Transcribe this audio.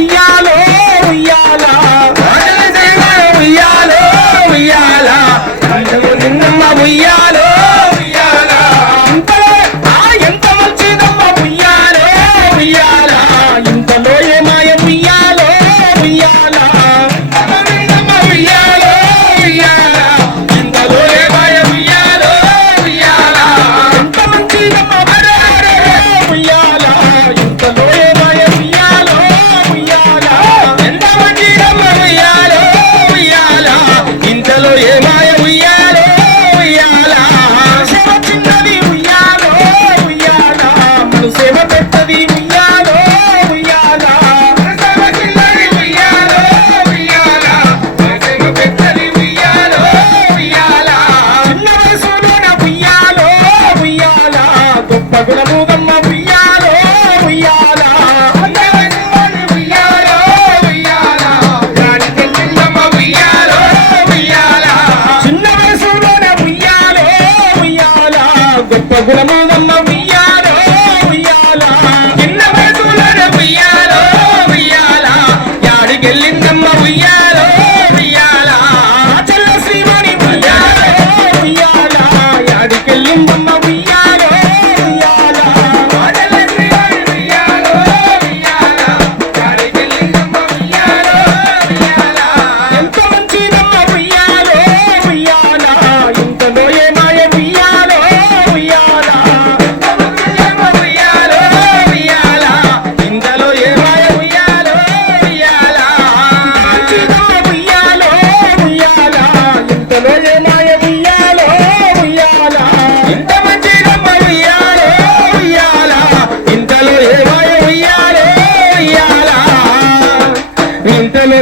ఉయ్యాలే Gracias. também.